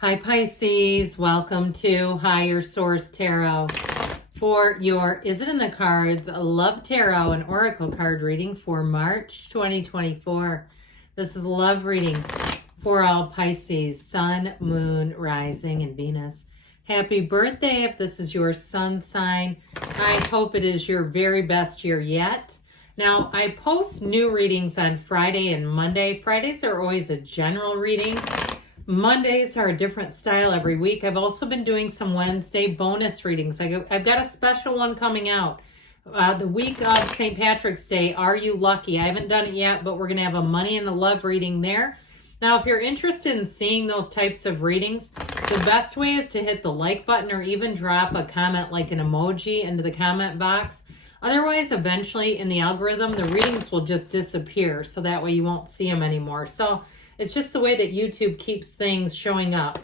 Hi Pisces, welcome to Higher Source Tarot for your Is It in the Cards Love Tarot and Oracle card reading for March 2024. This is a love reading for all Pisces, Sun, Moon, Rising, and Venus. Happy birthday if this is your sun sign. I hope it is your very best year yet. Now, I post new readings on Friday and Monday. Fridays are always a general reading. Mondays are a different style every week. I've also been doing some Wednesday bonus readings. I've got a special one coming out. The week of St. Patrick's Day, Are You Lucky? I haven't done it yet, but we're going to have a money and a love reading there. Now, if you're interested in seeing those types of readings, the best way is to hit the like button or even drop a comment like an emoji into the comment box. Otherwise, eventually in the algorithm, the readings will just disappear. So that way you won't see them anymore. So it's just the way that YouTube keeps things showing up.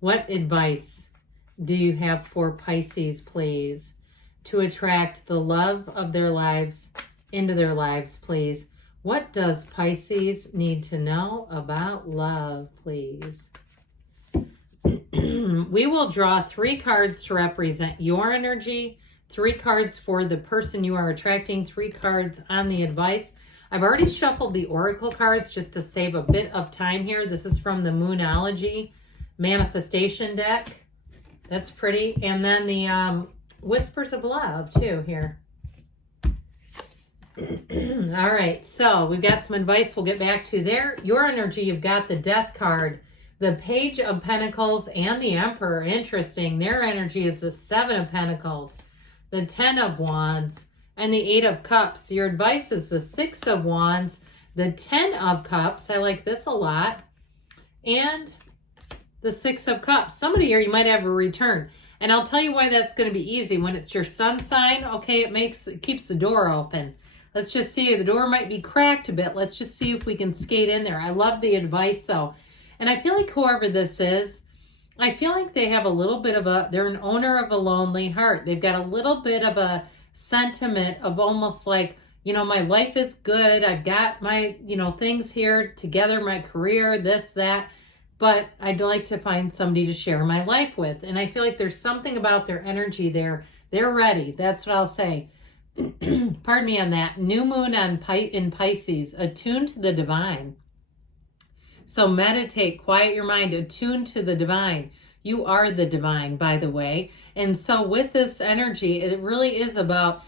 What advice do you have for Pisces, please, to attract the love of their lives into their lives, please? What does Pisces need to know about love, please? We will draw 3 cards to represent your energy, 3 cards for the person you are attracting, 3 cards on the advice. I've already shuffled the Oracle cards just to save a bit of time here. This is from the Moonology Manifestation deck. That's pretty. And then the Whispers of Love, too, here. All right, so we've got some advice we'll get back to there. Your energy, you've got the Death card, the Page of Pentacles, and the Emperor. Interesting. Their energy is the 7 of Pentacles, the 10 of Wands, and the 8 of Cups. Your advice is the 6 of Wands, the 10 of Cups. I like this a lot. And the 6 of Cups. Somebody here, you might have a return. And I'll tell you why that's going to be easy. When it's your sun sign, okay, it keeps the door open. Let's just see. The door might be cracked a bit. Let's just see if we can skate in there. I love the advice, though. And I feel like whoever this is, I feel like they have a little bit of they're an owner of a lonely heart. They've got a little bit of a sentiment of almost like, my life is good. I've got my, things here together, my career, this, that, but I'd like to find somebody to share my life with. And I feel like there's something about their energy there. They're ready. That's what I'll say. Pardon me on that. New moon in Pisces, attuned to the divine. So meditate, quiet your mind, attune to the divine. You are the divine, by the way. And so with this energy, it really is about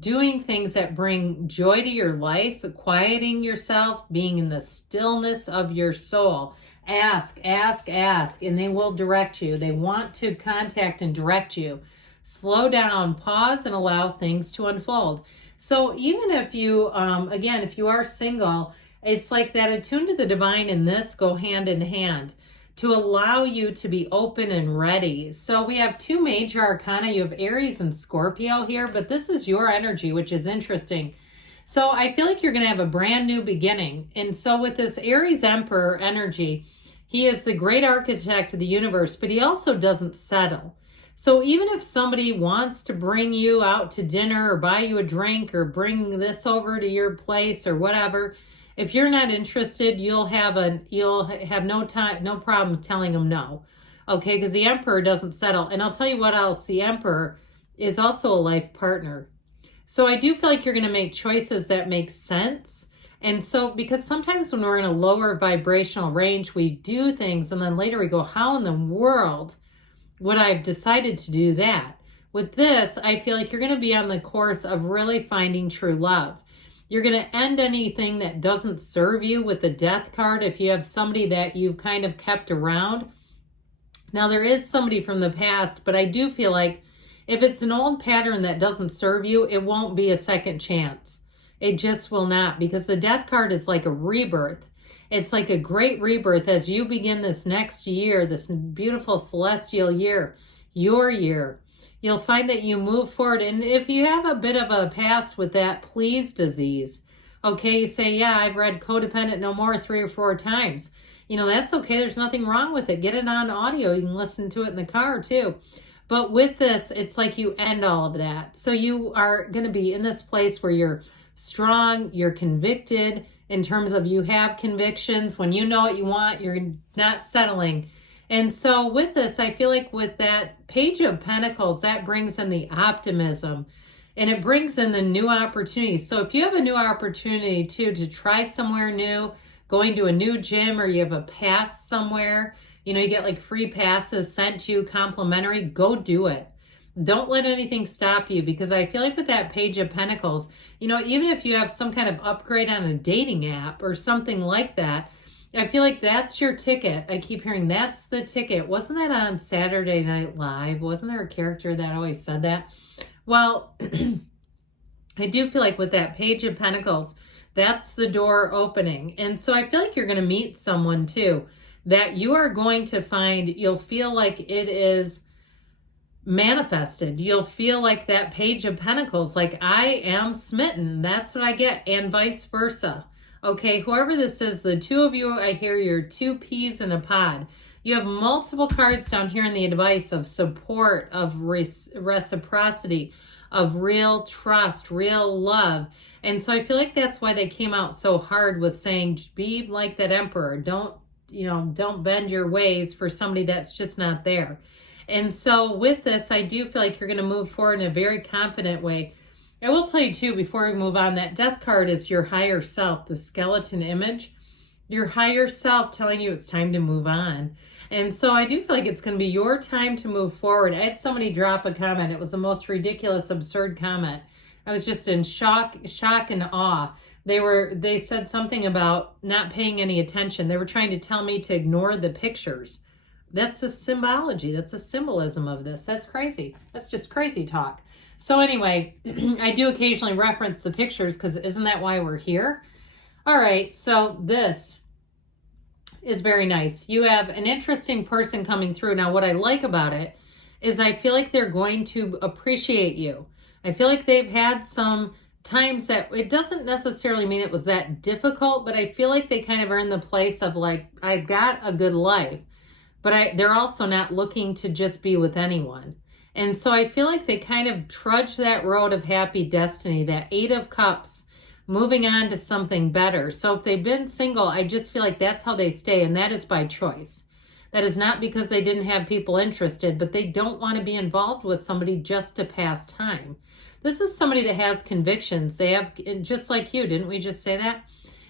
doing things that bring joy to your life, quieting yourself, being in the stillness of your soul. Ask, and they will direct you. They want to contact and direct you. Slow down, pause, and allow things to unfold. So even if you, again, if you are single, it's like that attuned to the divine and this go hand in hand to allow you to be open and ready. So we have 2 major arcana. You have Aries and Scorpio here, but this is your energy, which is interesting. So I feel like you're going to have a brand new beginning. And so with this Aries Emperor energy, he is the great architect of the universe, but he also doesn't settle. So even if somebody wants to bring you out to dinner or buy you a drink or bring this over to your place or whatever, if you're not interested, you'll have no problem telling them no. Okay, because the Emperor doesn't settle. And I'll tell you what else, the Emperor is also a life partner. So I do feel like you're going to make choices that make sense. And so, because sometimes when we're in a lower vibrational range, we do things and then later we go, how in the world would I have decided to do that? With this, I feel like you're going to be on the course of really finding true love. You're going to end anything that doesn't serve you with the Death card if you have somebody that you've kind of kept around. Now, there is somebody from the past, but I do feel like if it's an old pattern that doesn't serve you, it won't be a second chance. It just will not, because the Death card is like a rebirth. It's like a great rebirth as you begin this next year, this beautiful celestial year, your year. You'll find that you move forward. And if you have a bit of a past with that please disease, okay, you say, yeah, I've read Codependent No More 3 or 4 times. That's okay. There's nothing wrong with it. Get it on audio. You can listen to it in the car too. But with this, it's like you end all of that. So you are going to be in this place where you're strong, you're convicted, in terms of you have convictions. When you know what you want, you're not settling. And so with this, I feel like with that Page of Pentacles, that brings in the optimism and it brings in the new opportunities. So if you have a new opportunity too, to try somewhere new, going to a new gym, or you have a pass somewhere, you get like free passes sent to you complimentary, go do it. Don't let anything stop you, because I feel like with that Page of Pentacles, even if you have some kind of upgrade on a dating app or something like that, I feel like that's your ticket. I keep hearing that's the ticket. Wasn't that on Saturday Night Live? Wasn't there a character that always said that? Well, I do feel like with that Page of Pentacles, that's the door opening. And so I feel like you're going to meet someone too that you are going to find, you'll feel like it is manifested. You'll feel like that Page of Pentacles, like I am smitten. That's what I get, and vice versa. Okay, whoever this is, the two of you, I hear you're two peas in a pod. You have multiple cards down here in the advice of support, of reciprocity, of real trust, real love. And so I feel like that's why they came out so hard with saying, be like that emperor. Don't bend your ways for somebody that's just not there. And so with this, I do feel like you're going to move forward in a very confident way. I will tell you too, before we move on, that Death card is your higher self, the skeleton image. Your higher self telling you it's time to move on. And so I do feel like it's going to be your time to move forward. I had somebody drop a comment. It was the most ridiculous, absurd comment. I was just in shock and awe. They said something about not paying any attention. They were trying to tell me to ignore the pictures. That's the symbology. That's the symbolism of this. That's crazy. That's just crazy talk. So anyway, I do occasionally reference the pictures because isn't that why we're here? All right, so this is very nice. You have an interesting person coming through. Now, what I like about it is I feel like they're going to appreciate you. I feel like they've had some times that it doesn't necessarily mean it was that difficult, but I feel like they kind of are in the place of like, I've got a good life, but they're also not looking to just be with anyone. And so I feel like they kind of trudge that road of happy destiny, that 8 of Cups, moving on to something better. So if they've been single, I just feel like that's how they stay, and that is by choice. That is not because they didn't have people interested, but they don't want to be involved with somebody just to pass time. This is somebody that has convictions. They have, just like you, didn't we just say that?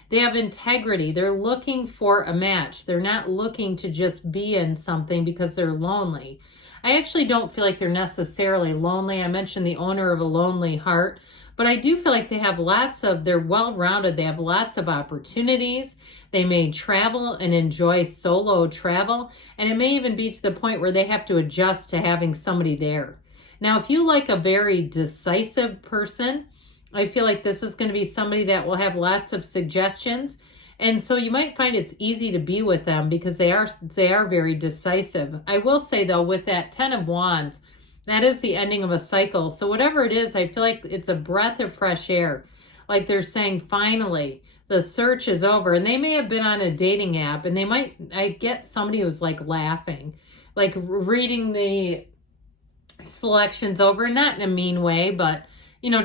They have integrity. They're looking for a match. They're not looking to just be in something because they're lonely. I actually don't feel like they're necessarily lonely. I mentioned the owner of a lonely heart, but I do feel like they're well-rounded. They have lots of opportunities. They may travel and enjoy solo travel, and it may even be to the point where they have to adjust to having somebody there. Now, if you like a very decisive person, I feel like this is going to be somebody that will have lots of suggestions. And so you might find it's easy to be with them because they are very decisive. I will say though, with that 10 of Wands, that is the ending of a cycle. So whatever it is, I feel like it's a breath of fresh air. Like they're saying, finally, the search is over. And they may have been on a dating app, and I get somebody who's like laughing, like reading the selections over, not in a mean way, but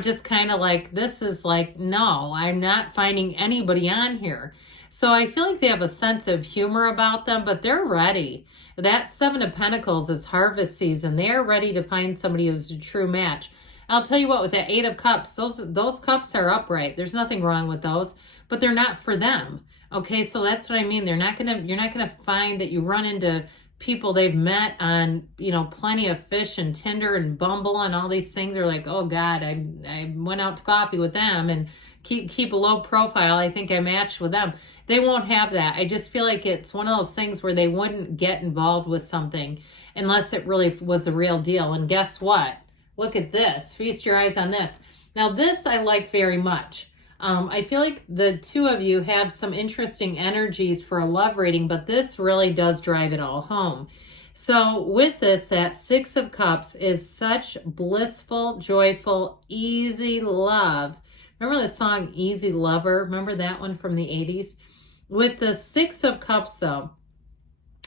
just kind of like, this is like, no, I'm not finding anybody on here. So I feel like they have a sense of humor about them, but they're ready. That 7 of Pentacles is harvest season. They're ready to find somebody who's a true match. I'll tell you what, with that 8 of Cups, those cups are upright. There's nothing wrong with those, but they're not for them. Okay, so that's what I mean. You're not gonna find that you run into people they've met on, Plenty of Fish and Tinder and Bumble and all these things. Are like, oh God, I went out to coffee with them and keep a low profile. I think I matched with them. They won't have that. I just feel like it's one of those things where they wouldn't get involved with something unless it really was the real deal. And guess what? Look at this. Feast your eyes on this. Now this I like very much. I feel like the two of you have some interesting energies for a love reading, but this really does drive it all home. So with this, that 6 of Cups is such blissful, joyful, easy love. Remember the song Easy Lover? Remember that one from the 80s? With the 6 of Cups, though,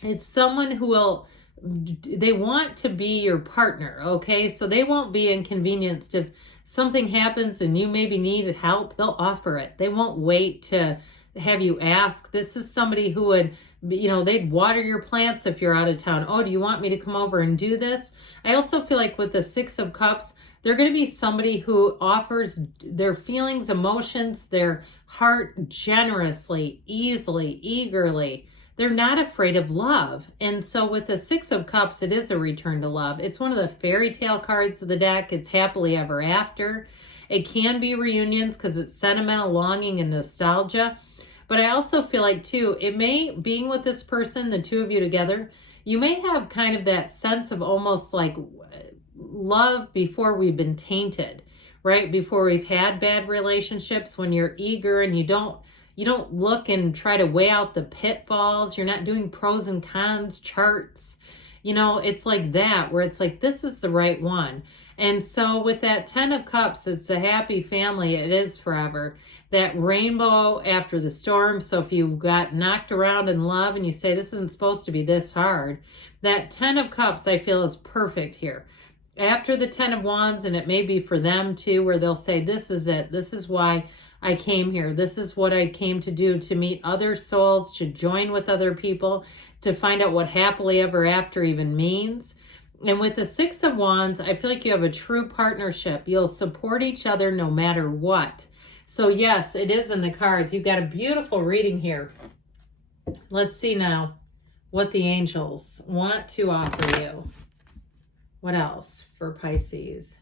it's someone who they want to be your partner, okay? So they won't be inconvenienced if something happens and you maybe need help. They'll offer it. They won't wait to have you ask. This is somebody who would, they'd water your plants if you're out of town. Oh, do you want me to come over and do this? I also feel like with the Six of Cups, they're going to be somebody who offers their feelings, emotions, their heart generously, easily, eagerly. They're not afraid of love. And so with the Six of Cups, it is a return to love. It's one of the fairy tale cards of the deck. It's happily ever after. It can be reunions because it's sentimental longing and nostalgia. But I also feel like, too, being with this person, the two of you together, you may have kind of that sense of almost like love before we've been tainted, right? Before we've had bad relationships, when you're eager and you don't look and try to weigh out the pitfalls. You're not doing pros and cons charts. It's like that, where it's like, this is the right one. And so with that 10 of Cups, it's a happy family. It is forever. That rainbow after the storm. So if you got knocked around in love and you say, this isn't supposed to be this hard, that 10 of Cups, I feel, is perfect here. After the 10 of Wands, and it may be for them too, where they'll say, this is it. This is why I came here. This is what I came to do, to meet other souls, to join with other people, to find out what happily ever after even means. And with the Six of Wands, I feel like you have a true partnership. You'll support each other no matter what. So yes, it is in the cards. You've got a beautiful reading here. Let's see now what the angels want to offer you. What else for Pisces?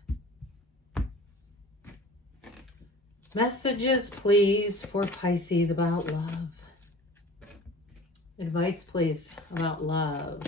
Messages, please, for Pisces about love. Advice, please, about love.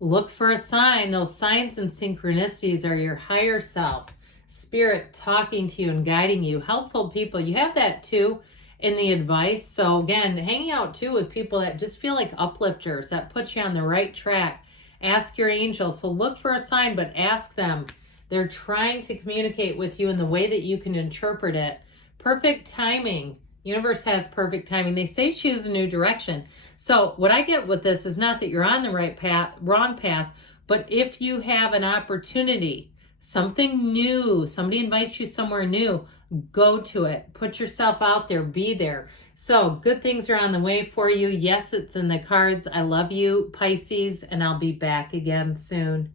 Look for a sign. Those signs and synchronicities are your higher self, spirit talking to you and guiding you. Helpful people. You have that too in the advice. So again, hanging out too with people that just feel like uplifters, that put you on the right track. Ask your angels. So look for a sign, but ask them. They're trying to communicate with you in the way that you can interpret it. Perfect timing. Universe has perfect timing. They say choose a new direction. So what I get with this is not that you're on the right path, wrong path, but if you have an opportunity, something new, somebody invites you somewhere new, go to it. Put yourself out there. Be there. So good things are on the way for you. Yes, it's in the cards. I love you, Pisces, and I'll be back again soon.